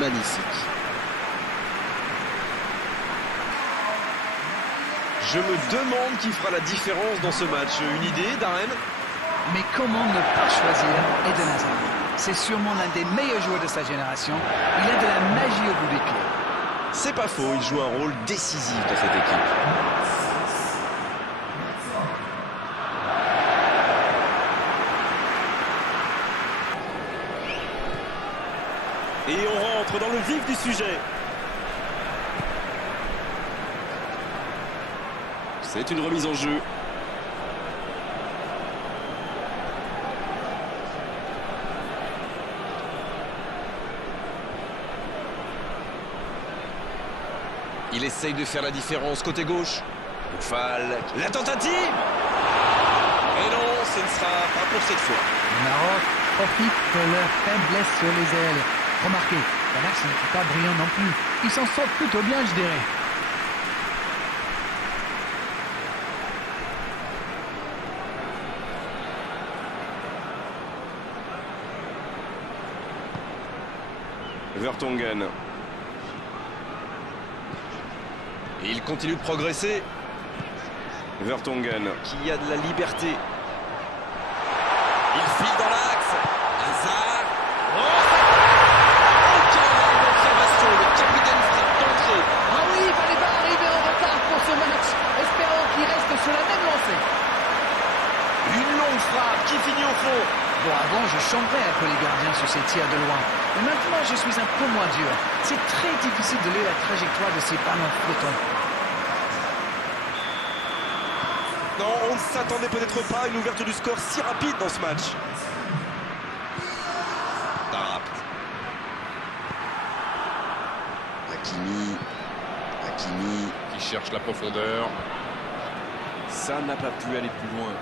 magnifique. Je me demande qui fera la différence dans ce match. Une idée, Darren? Mais comment ne pas choisir Eden Hazard? C'est sûrement l'un des meilleurs joueurs de sa génération. Il a de la magie au bout des pieds. C'est pas faux, il joue un rôle décisif dans cette équipe. Et on rentre dans le vif du sujet. C'est une remise en jeu. Il essaye de faire la différence côté gauche. Boufal, la tentative. Et non, ce ne sera pas pour cette fois. Le Maroc profite de leur faiblesse sur les ailes. Remarquez, l'axe n'est pas brillant non plus. Ils s'en sortent plutôt bien, je dirais. Vertonghen. Et il continue de progresser. Vertonghen qui a de la liberté. Il file dans l'axe. Hazard. Oh, quelle énorme observation. Le capitaine frappe d'entrée. Ah oui, il fallait pas arriver en retard pour ce match. Espérons qu'il reste sur la même lancée. Une longue frappe qui finit au fond. Bon, avant, je chambrais un peu les gardiens sur ces tirs de loin. Mais maintenant, je suis un peu moins dur. C'est très difficile de lire la trajectoire de ces ballons flottants. Non, on ne s'attendait peut-être pas à une ouverture du score si rapide dans ce match. Tarap. Hakimi qui cherche la profondeur. Ça n'a pas pu aller plus loin.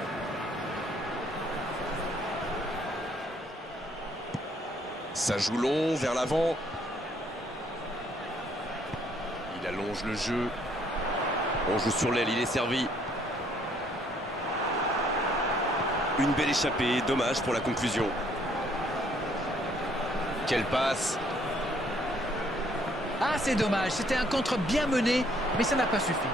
Ça joue long vers l'avant. Il allonge le jeu. On joue sur l'aile, il est servi. Une belle échappée, dommage pour la conclusion. Quelle passe! Ah, c'est dommage. C'était un contre bien mené, mais ça n'a pas suffi.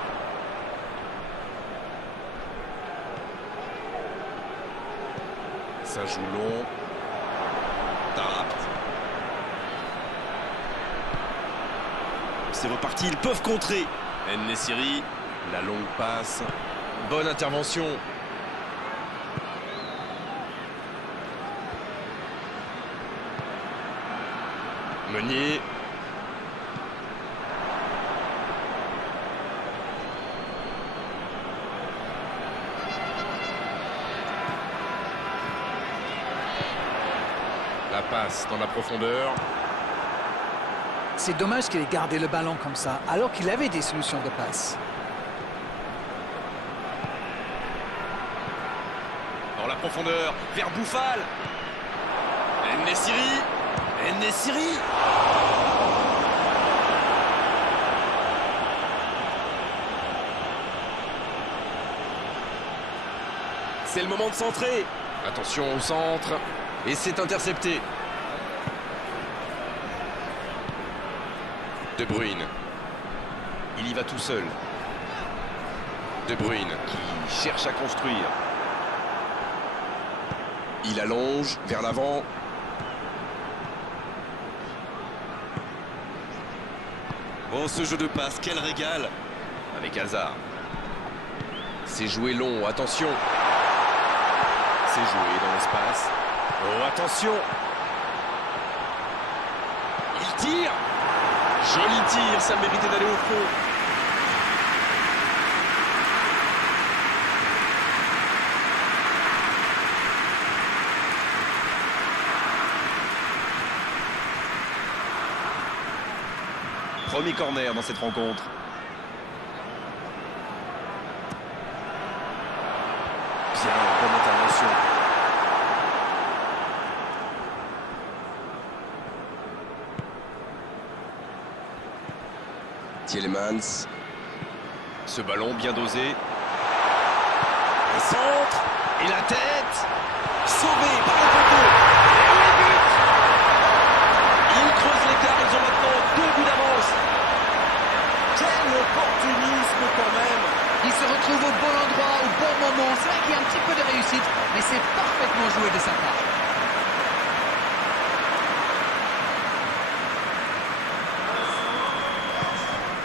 Ça joue long. Tarap. C'est reparti, ils peuvent contrer. En-Nesyri, la longue passe. Bonne intervention. Meunier. La passe dans la profondeur. C'est dommage qu'il ait gardé le ballon comme ça, alors qu'il avait des solutions de passe. Dans la profondeur, vers Boufal. En-Nesyri. En-Nesyri. C'est le moment de centrer. Attention au centre. Et c'est intercepté. De Bruyne. Il y va tout seul. De Bruyne qui cherche à construire. Il allonge vers l'avant. Oh, ce jeu de passe, quel régal. Avec Hazard. C'est joué long, attention. C'est joué dans l'espace. Oh, attention. Il tire. Joli tir, ça méritait d'aller au fond. Premier corner dans cette rencontre. Bien, bonne intervention. Tielemans. Ce ballon bien dosé. Un centre. Et la tête. Sauvé par le poteau. Et le but. Ils creusent l'écart, ils ont peu quand même. Il se retrouve au bon endroit, au bon moment. C'est vrai qu'il y a un petit peu de réussite, mais c'est parfaitement joué de sa part.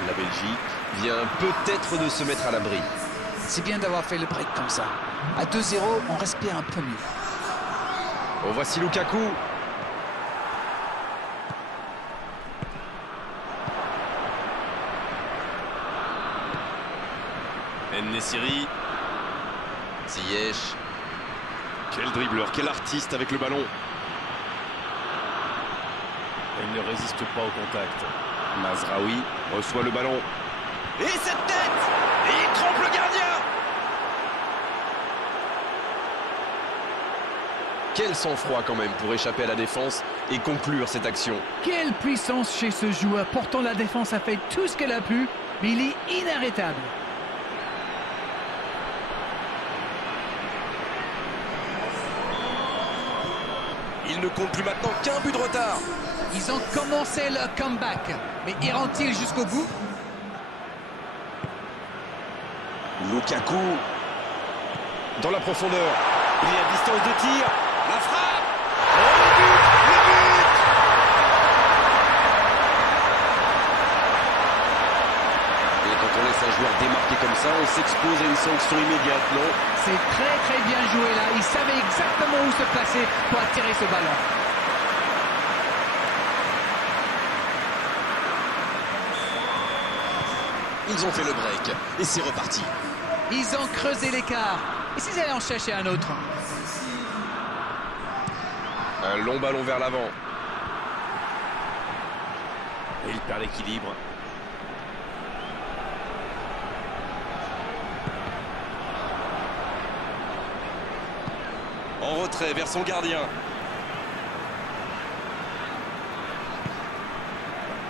La Belgique vient peut-être de se mettre à l'abri. C'est bien d'avoir fait le break comme ça. À 2-0, on respire un peu mieux. Oh, voici Lukaku. En-Nesyri. Ziyech. Quel dribbleur, quel artiste avec le ballon. Il ne résiste pas au contact. Mazraoui reçoit le ballon. Et cette tête! Et il trompe le gardien! Quel sang-froid quand même pour échapper à la défense et conclure cette action. Quelle puissance chez ce joueur. Pourtant, la défense a fait tout ce qu'elle a pu, mais il est inarrêtable. Il ne compte plus maintenant qu'un but de retard. Ils ont commencé leur comeback, mais iront-ils jusqu'au bout? Lukaku dans la profondeur. Il est à distance de tir. La frappe. Oh, le but! Le but! Et quand on laisse un joueur démarquer comme ça, on s'expose à une sanction immédiate, non? C'est très très bien joué là. Il savait exactement où se placer pour attirer ce ballon. Ils ont fait le break et c'est reparti. Ils ont creusé l'écart. Et s'ils allaient en chercher un autre? Un long ballon vers l'avant. Et il perd l'équilibre. En retrait vers son gardien.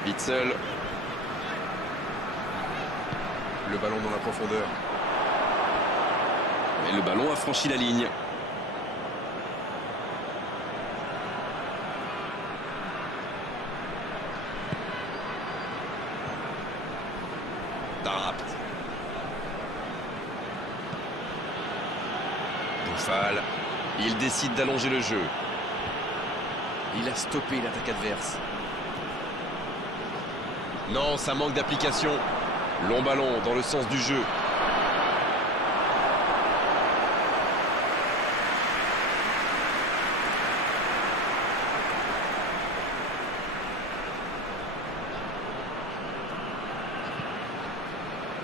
Witsel. Le ballon dans la profondeur. Et le ballon a franchi la ligne. Darap. Boufal. Il décide d'allonger le jeu. Il a stoppé l'attaque adverse. Non, ça manque d'application. Long ballon dans le sens du jeu.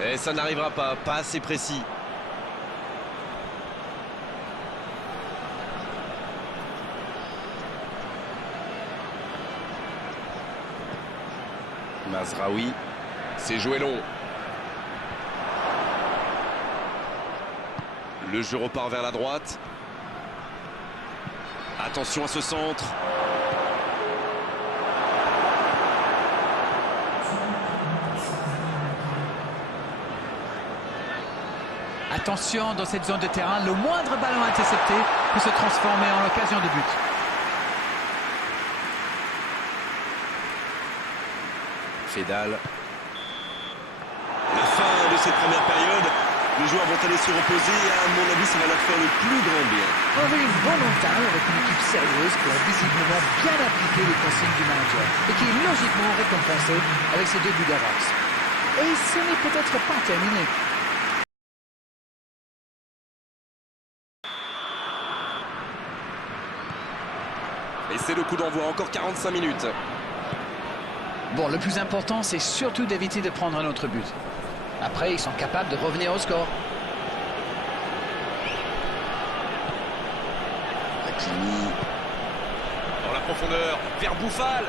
Et ça n'arrivera pas assez précis. Mazraoui, c'est joué long. Le jeu repart vers la droite. Attention à ce centre. Attention, dans cette zone de terrain, le moindre ballon intercepté peut se transformer en occasion de but. Fédal. La fin de cette première période. Les joueurs vont aller se reposer et à mon avis ça va leur faire le plus grand bien. On avait une bonne entame avec une équipe sérieuse qui a visiblement bien appliqué les consignes du manager et qui est logiquement récompensée avec ses 2 buts d'avance. Et ce n'est peut-être pas terminé. Et c'est le coup d'envoi, encore 45 minutes. Bon, le plus important, c'est surtout d'éviter de prendre un autre but. Après, ils sont capables de revenir au score. Hakimi. Dans la profondeur, vers Boufal.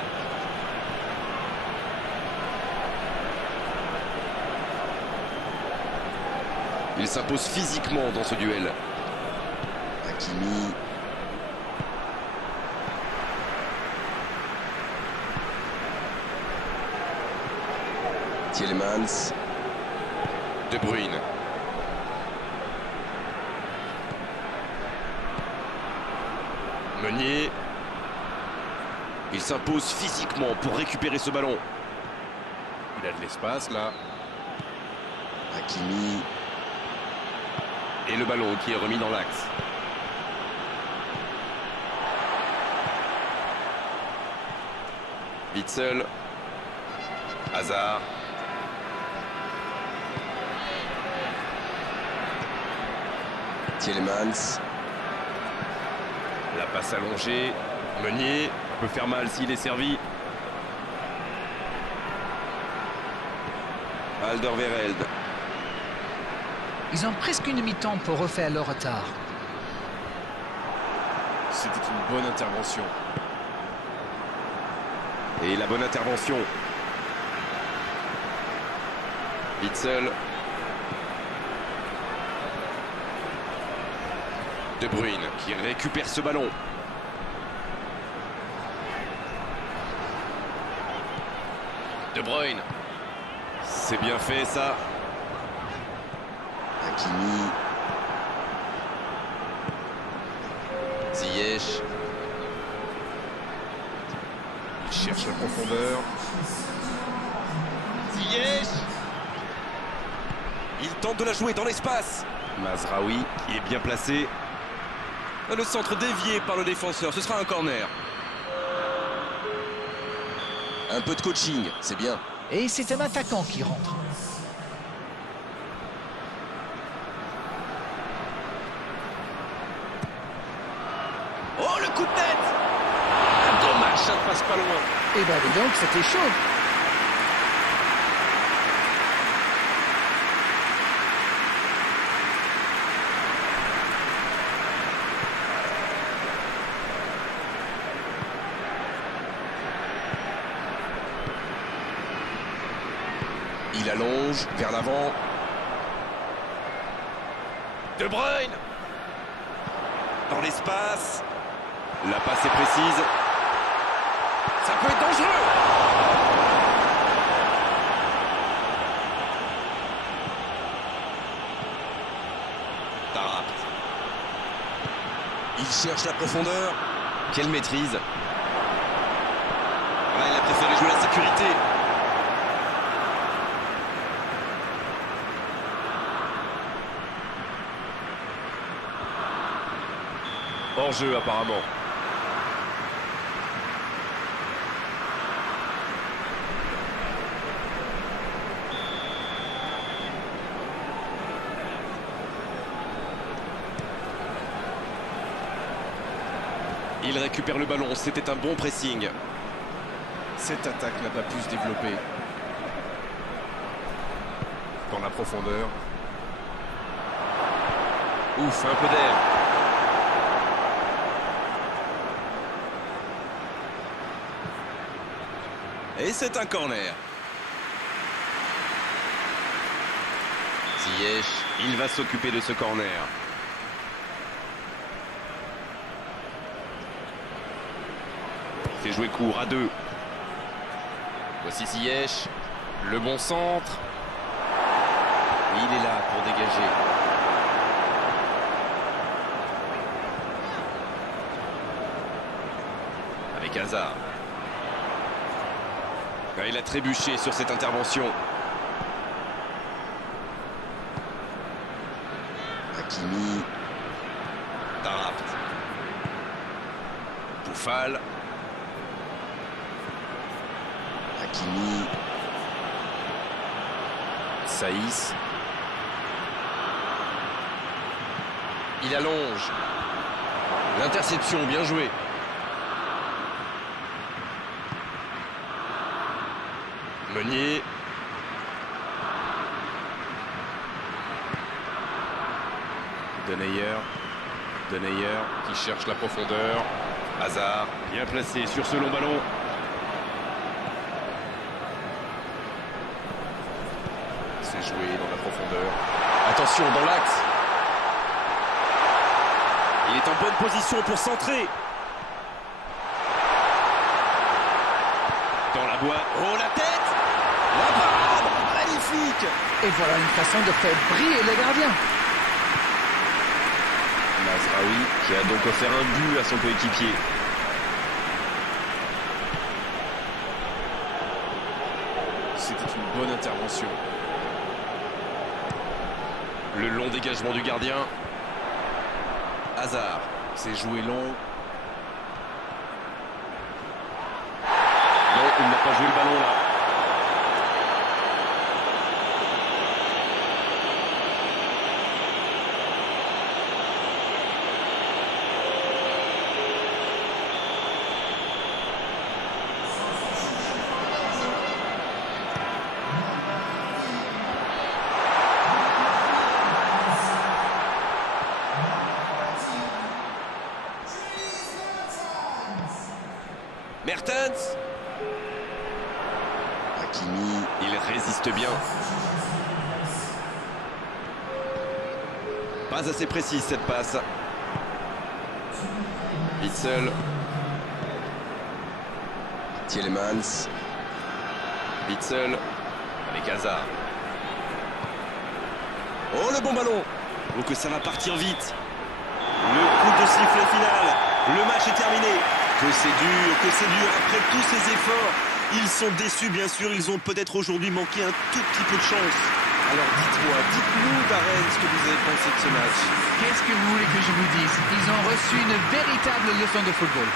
Il s'impose physiquement dans ce duel. Hakimi. Tielemans. De Bruyne. Meunier. Il s'impose physiquement pour récupérer ce ballon. Il a de l'espace là. Hakimi. Et le ballon qui est remis dans l'axe. Witsel. Hazard. Tielemans. La passe allongée. Meunier peut faire mal s'il est servi. Alderweireld. Ils ont presque une mi-temps pour refaire leur retard. C'était une bonne intervention. Et la bonne intervention. Witsel. De Bruyne qui récupère ce ballon. De Bruyne. C'est bien fait ça. Hakimi. Ziyech. Il cherche la profondeur. Ziyech. Il tente de la jouer dans l'espace. Mazraoui qui est bien placé. Le centre dévié par le défenseur, ce sera un corner. Un peu de coaching, c'est bien. Et c'est un attaquant qui rentre. Oh, le coup de tête! Dommage, ça ne passe pas loin. Et ben dis donc, c'était chaud. Il allonge vers l'avant. De Bruyne. Dans l'espace. La passe est précise. Ça peut être dangereux. Tarap. Il cherche la profondeur. Quelle maîtrise. Ouais, il a préféré jouer la sécurité. Hors jeu apparemment. Il récupère le ballon, c'était un bon pressing. Cette attaque n'a pas pu se développer. Dans la profondeur. Ouf, un peu d'air. Et c'est un corner. Ziyech, il va s'occuper de ce corner. C'est joué court à deux. Voici Ziyech. Le bon centre. Il est là pour dégager. Avec Hazard. Il a trébuché sur cette intervention. Hakimi. Tarap. Boufal. Hakimi. Saïs. Il allonge. L'interception, bien jouée. Meunier. Denayer qui cherche la profondeur. Hazard, bien placé sur ce long ballon. C'est joué dans la profondeur. Attention, dans l'axe. Il est en bonne position pour centrer. Dans la boîte. Oh, la tête! La parade! Magnifique! Et voilà une façon de faire briller les gardiens. Mazraoui qui a donc offert un but à son coéquipier. C'était une bonne intervention. Le long dégagement du gardien. Hazard. C'est joué long. Non, il n'a pas joué le ballon là. Mertens. Hakimi, il résiste bien. Pas assez précise cette passe. Witsel. Tielemans. Witsel. Avec Hazard. Oh, le bon ballon. Oh, que ça va partir vite. Le coup de sifflet final. Le match est terminé. Que c'est dur après tous ces efforts. Ils sont déçus, bien sûr. Ils ont peut-être aujourd'hui manqué un tout petit peu de chance. Alors dites-nous Darren ce que vous avez pensé de ce match. Qu'est-ce que vous voulez que je vous dise? Ils ont reçu une véritable leçon de football.